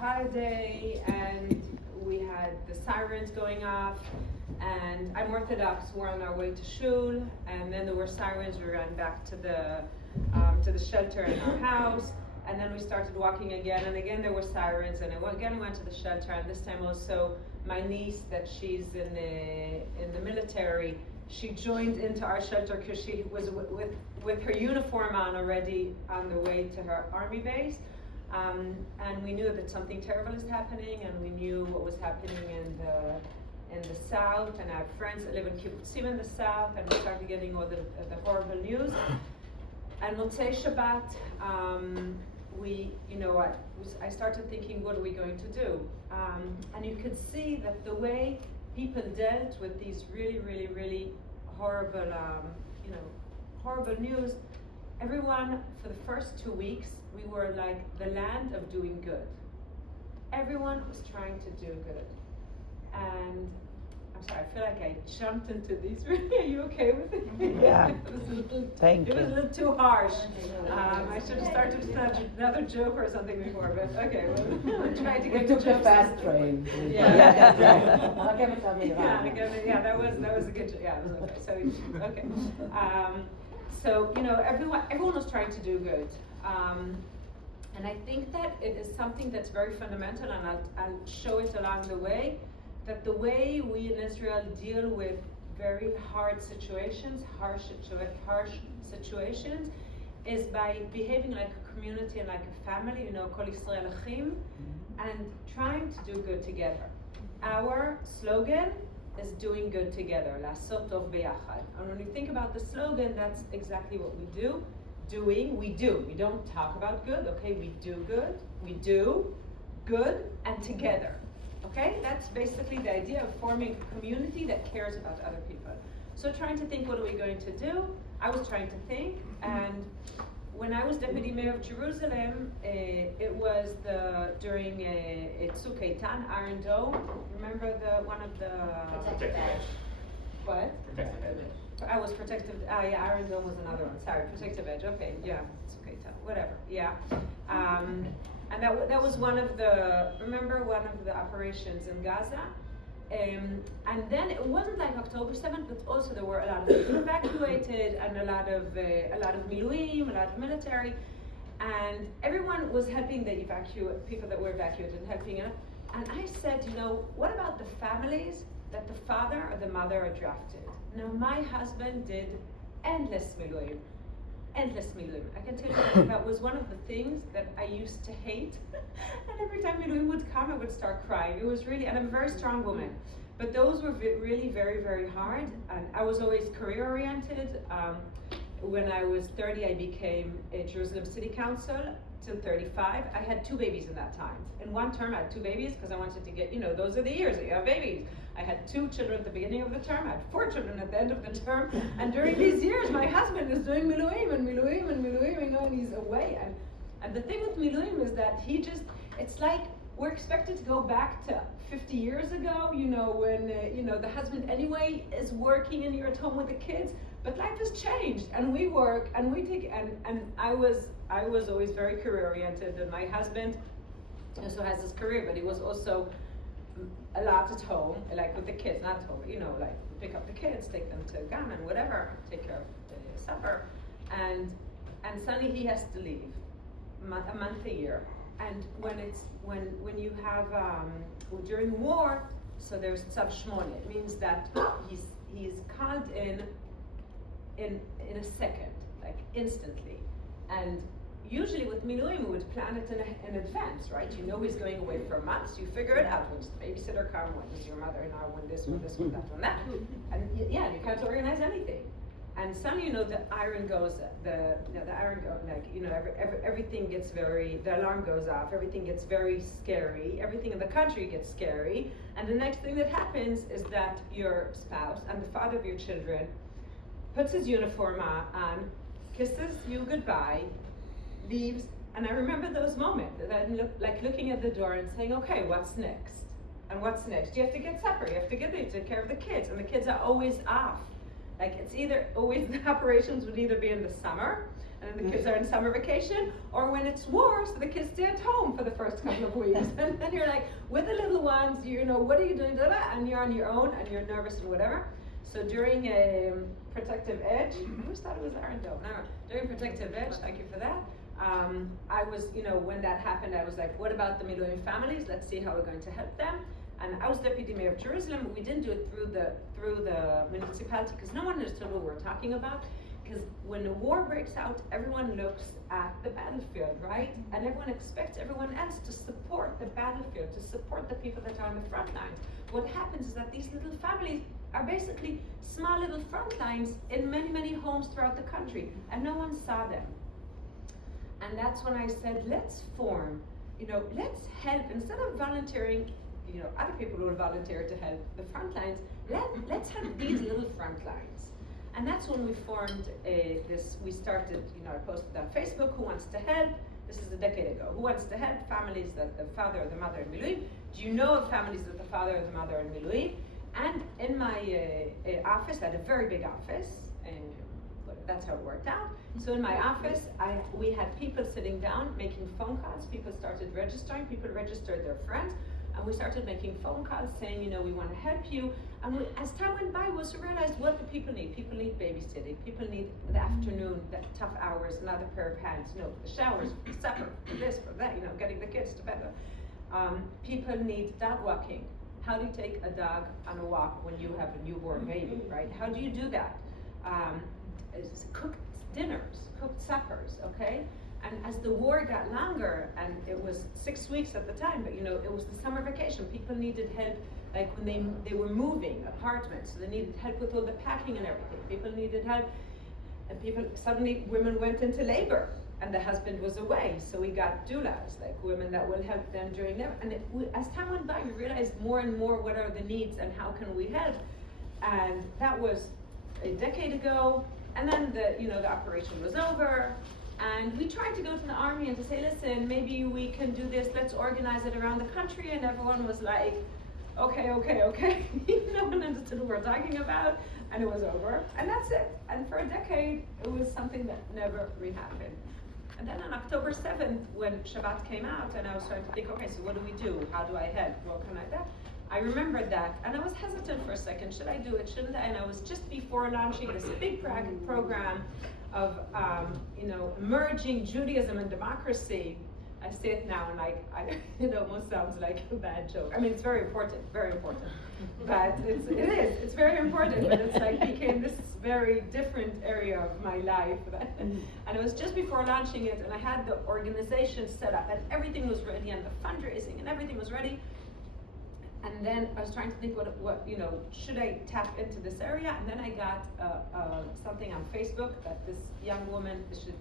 holiday, and we had the sirens going off, and I'm Orthodox, we're on our way to shul, and then there were sirens, we ran back to the shelter in our house, and then we started walking again, and again there were sirens, and again we went to the shelter, and this time also my niece, that she's in the military, she joined into our shelter because she was with her uniform on already on the way to her army base. And we knew that something terrible is happening, and we knew what was happening in the south, and I have friends that live in kibbutzim in the south, and we started getting all the horrible news. And Motzei Shabbat, I started thinking, what are we going to do? And you could see that the way people dealt with these really, really, really horrible, horrible news. Everyone, for the first 2 weeks, we were like the land of doing good. Everyone was trying to do good. And I'm sorry, I feel like I jumped into these. Are you okay with it? Yeah. Thank you. It was a little too harsh. I should have started with another joke or something before, but okay. We'll try to get we took the fast train. Yeah, that was a good joke. Yeah, it was okay. So everyone was trying to do good. And I think that it is something that's very fundamental, and I'll show it along the way, that the way we in Israel deal with very hard situations, harsh situations, is by behaving like a community and like a family, Kol Yisrael Achim, and trying to do good together. Our slogan is doing good together, La'asot Tov B'yachad. And when you think about the slogan, that's exactly what we do. We do. We don't talk about good, okay? We do good. We do good and together. Okay, that's basically the idea of forming a community that cares about other people. So trying to think, what are we going to do? I was trying to think, and when I was deputy mayor of Jerusalem, it was during Tzuk Eitan, Iron Dome. Remember one of the Protective Edge. What? Protective Edge. I was protective. Yeah, Iron Dome was another one. Sorry, Protective Edge. Okay, yeah, Tzuk Eitan, whatever. Yeah. And that was one of the operations in Gaza. And then it wasn't like October 7th, but also there were a lot of people evacuated, and a lot of miluim, a lot of military, and everyone was helping the people that were evacuated and helping it. And I said, what about the families that the father or the mother are drafted? Now, my husband did endless miluim. I can tell you that was one of the things that I used to hate. And every time Miluim would come, I would start crying. It was really, and I'm a very strong woman, but those were really very, very hard. And I was always career oriented. When I was 30, I became a Jerusalem City Council till 35. I had 2 babies in that time. In one term, I had 2 babies because I wanted to get, those are the years that you have babies. I had 2 children at the beginning of the term. I had 4 children at the end of the term. And during these years, my husband is doing miluim, and he's away. And the thing with miluim is that it's like we're expected to go back to 50 years ago, when, the husband anyway is working and you're at home with the kids. But life has changed, and we work, and we take, and I was always very career oriented, and my husband also has his career, but he was also a lot at home, like with the kids, not at home, like pick up the kids, take them to Ghana and whatever, take care of the supper, and suddenly he has to leave a month a year. And when you have during war, so there's tzav shmone. It means that he's called in a second, like instantly. And usually with miluim, we would plan it in advance, right? He's going away for a month, so you figure it out. When's the babysitter come? When does your mother-in-law? When this, when that. And you can't organize anything. And suddenly, the iron goes, the iron goes, everything gets the alarm goes off, everything gets very scary, everything in the country gets scary. And the next thing that happens is that your spouse and the father of your children puts his uniform on, kisses you goodbye, leaves, and I remember those moments, looking at the door and saying, okay, what's next? And what's next? You have to get supper, you have to take care of the kids, and the kids are always off. Like it's either always the operations would either be in the summer, and then the kids are in summer vacation, or when it's war, so the kids stay at home for the first couple of weeks. And then you're like, with the little ones, you know, what are you doing? And you're on your own, and you're nervous and whatever. So during a Protective Edge, I always thought it was Aaron Doe. No, during Protective Edge, thank you for that. I was, you know, when that happened, I was like, what about the Miluim families? Let's see how we're going to help them. And I was deputy mayor of Jerusalem. We didn't do it through the municipality because no one understood what we were talking about. Because when the war breaks out, everyone looks at the battlefield, right? And everyone expects everyone else to support the battlefield, to support the people that are on the front lines. What happens is that these little families are basically small little front lines in many, many homes throughout the country, and no one saw them. And that's when I said, let's form, you know, let's help, instead of volunteering, you know, other people will volunteer to help the front lines, let's have these little front lines. And that's when we formed we started, you know, I posted on Facebook, who wants to help? This is a decade ago. Who wants to help families that the father or the mother in Miluim? Do you know of families that the father or the mother in Miluim? And in my office, I had a very big office, and that's how it worked out. So in my office, we had people sitting down, making phone calls. People started registering, people registered their friends, and we started making phone calls saying, you know, we want to help you. And as time went by, we also realized what do people need. People need babysitting, people need the afternoon, the tough hours, another pair of hands, you know, the showers, the supper, for this, for that, you know, getting the kids to bed. People need dog walking. How do you take a dog on a walk when you have a newborn baby, right? How do you do that? Cooked dinners, cooked suppers, okay? And as the war got longer, and it was 6 weeks at the time, but you know, it was the summer vacation. People needed help, like when they were moving apartments, so they needed help with all the packing and everything. People needed help, and suddenly women went into labor, and the husband was away, so we got doulas, like women that will help them during labor. And as time went by, we realized more and more what are the needs and how can we help. And that was a decade ago. And then the operation was over, and we tried to go to the army and to say, listen, maybe we can do this, let's organize it around the country. And everyone was like, okay. No one understood what we're talking about, and it was over. And that's it. And for a decade, it was something that never re-happened. And then on October 7th, when Shabbat came out, and I was trying to think, okay, so what do we do? How do I help? What can I do? I remembered that, and I was hesitant for a second. Should I do it? Shouldn't I? And I was just before launching this big program of, merging Judaism and democracy. I say it now, and it almost sounds like a bad joke. I mean, it's very important, but it's very important. But it's like became this very different area of my life. And it was just before launching it, and I had the organization set up, and everything was ready, and the fundraising, and everything was ready. And then I was trying to think what should I tap into this area? And then I got something on Facebook that this young woman, she's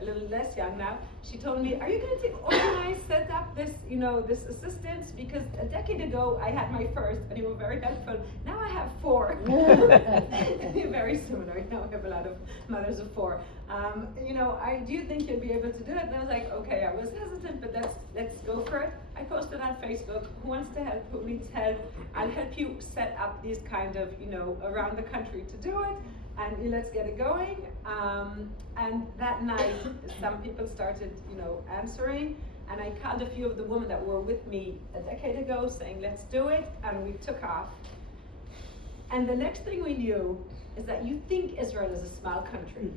a little less young now, she told me, are you going to organize, set up this, this assistance? Because a decade ago I had my first, and you were very helpful. Now I have 4. Very soon, right now I have a lot of mothers of 4. Do you think you'll be able to do it? And I was like, okay, I was hesitant, but let's go for it. I posted on Facebook, who wants to help, who needs help? I'll help you set up these kind of, around the country to do it. And let's get it going. And that night, some people started, answering. And I called a few of the women that were with me a decade ago saying, let's do it. And we took off. And the next thing we knew is that you think Israel is a small country.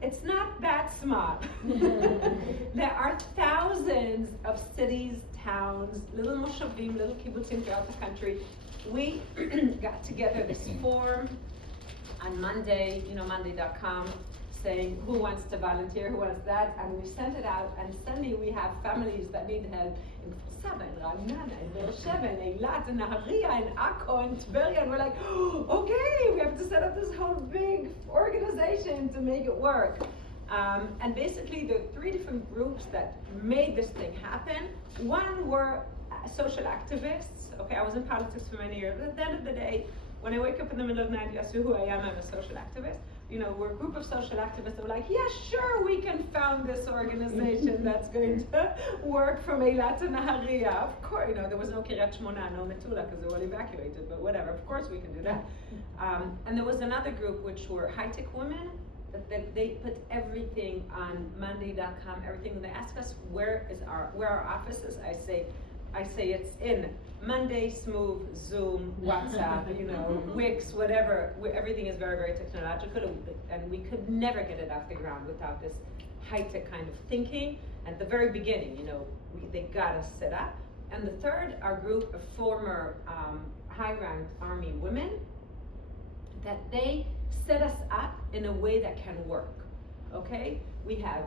It's not that small. There are thousands of cities, towns, little moshavim, little kibbutzim throughout the country. We got together this form on Monday, Monday.com, saying who wants to volunteer, who wants that, and we sent it out, and suddenly we have families that need help in Saba, in Ra'anana, in Be'er Sheva, in Eilat, in Azaria, in Akko, in Tveria, and we're like, okay, we have to set up this whole big organization to make it work. And basically, there are 3 different groups that made this thing happen. One were social activists. Okay, I was in politics for many years, but at the end of the day, when I wake up in the middle of the night, you ask me who I am, I'm a social activist. We're a group of social activists that were like, yeah, sure, we can found this organization that's going to work from Eilat to Naharia. Of course, there was no Kiryat Shmona, no Metula, because they were all evacuated, but whatever, of course we can do that. And there was another group, which were high-tech women, that they put everything on Monday.com, everything. When they ask us where our office is, I say it's in Monday, Smooth, Zoom, WhatsApp, Wix, whatever. Everything is very, very technological, and we could never get it off the ground without this high-tech kind of thinking. At the very beginning, they got us set up. And the third, our group of former high-ranked Army women, that they set us up in a way that can work. Okay, we have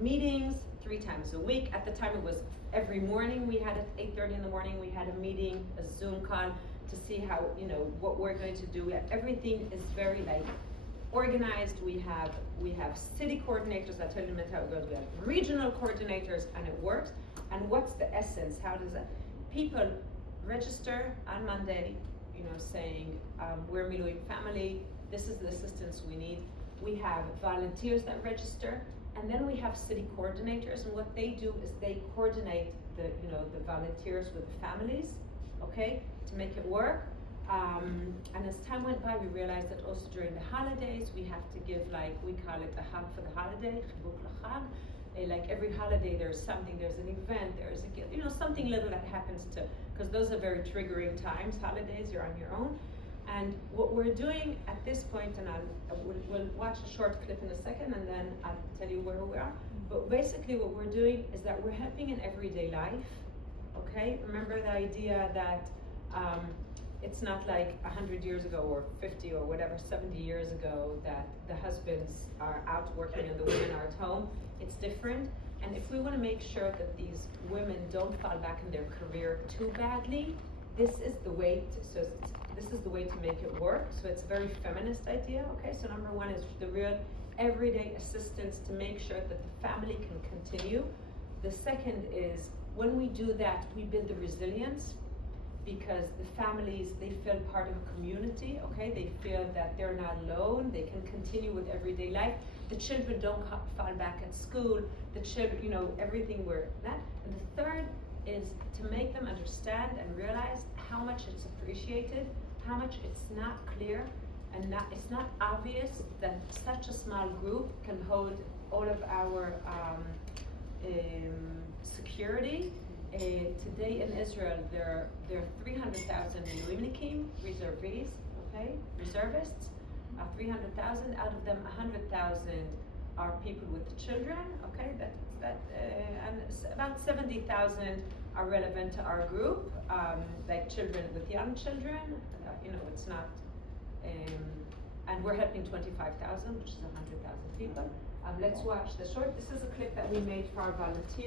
meetings 3 times a week. At the time, it was every morning. We had at 8:30 in the morning. We had a meeting, a Zoom call to see how what we're going to do. Everything is very organized. We have city coordinators. I'll tell you in a minute how it goes. We have regional coordinators, and it works. And what's the essence? How does that? People register on Monday, saying we're Miluim family. This is the assistance we need. We have volunteers that register, and then we have city coordinators. And what they do is they coordinate the volunteers with the families, okay, to make it work. And as time went by, we realized that also during the holidays, we have to give, we call it the Chag for the holiday, Chibuk l'Chag. Like every holiday, there's something, there's an event, there's a gift, something little that happens because those are very triggering times. Holidays, you're on your own. And what we're doing at this point, and we'll watch a short clip in a second, and then I'll tell you where we are. But basically, what we're doing is that we're helping in everyday life. Okay, remember the idea that it's not like 100 years ago or 50 or whatever, 70 years ago that the husbands are out working and the women are at home. It's different. And if we want to make sure that these women don't fall back in their career too badly, this is the way to make it work. So it's a very feminist idea. Okay, so number one is the real everyday assistance to make sure that the family can continue. The second is when we do that, we build the resilience, because the families, they feel part of a community, okay? They feel that they're not alone, they can continue with everyday life. The children don't fall back at school, the children, everything that. And the third is to make them understand and realize how much it's appreciated, how much it's not clear, and it's not obvious that such a small group can hold all of our security. Today in Israel, there are 300,000 Milumnikim, reservists, 300,000. Out of them, 100,000 are people with children, okay? And about 70,000 are relevant to our group, like children with young children. It's not, and we're helping 25,000, which is 100,000 people. Let's watch the short. This is a clip that we made for our volunteers.